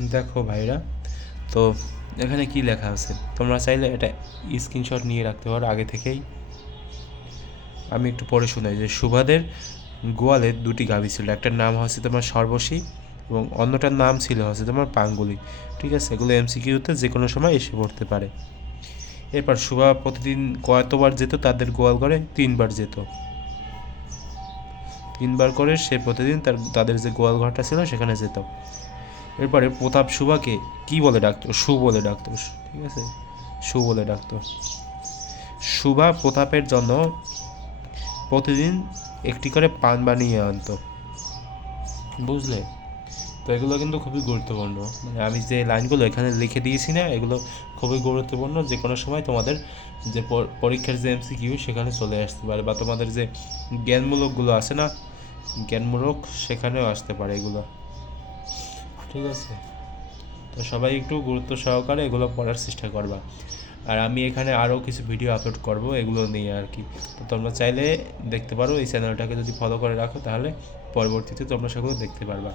দেখো ভাইরা, তো এখানে কি লেখা আছে? তোমরা চাইলে এটা স্ক্রিনশট নিয়ে রাখতে পারো আগে থেকেই। আমি একটু পড়ে শোনাই যে সুভাদের গোয়ালে দুটি গাভী ছিল। একটার নাম হচ্ছে তোমার সর্বশী এবং অন্যটার নাম ছিল হচ্ছে তোমার পাঙ্গুলি। ঠিক আছে? এগুলো এমসিকিউতে যে কোনো সময় এসে পড়তে পারে। এরপর সুভা প্রতিদিন কতবার যেত? তাদের গোয়াল ঘরে তিনবার যেত। তিনবার করে সে প্রতিদিন তার, তাদের যে গোয়াল ঘরটা ছিল সেখানে যেত। এরপরে প্রতাপ সুভাকে কি বলে ডাকতো? সু বলে ডাকতো। ঠিক আছে? সু বলে ডাকতো। সুভা প্রতাপের জন্য প্রতিদিন একটি করে পান বানিয়ে আনতো। বুঝলে? তো এগুলো কিন্তু খুবই গুরুত্বপূর্ণ। মানে আমি যে লাইনগুলো এখানে লিখে দিয়েছি না, এগুলো খুবই গুরুত্বপূর্ণ। যে কোনো সময় তোমাদের যে পরীক্ষার যে এমসিকিউ সেখানে চলে আসতে পারে বা তোমাদের যে জ্ঞানমূলকগুলো আছে না, জ্ঞানমূলক সেখানেও আসতে পারে এগুলো। ঠিক আছে? তো সবাই একটু গুরুত্ব সহকারে এগুলো পড়ার চেষ্টা করবা। আর আমি এখানে আরও কিছু ভিডিও আপলোড করব, এগুলো নিয়ে আর কি। তো তোমরা চাইলে দেখতে পারো, এই চ্যানেলটাকে যদি ফলো করে রাখো, তাহলে পরবর্তীতে তোমরা সেগুলো দেখতে পারবা।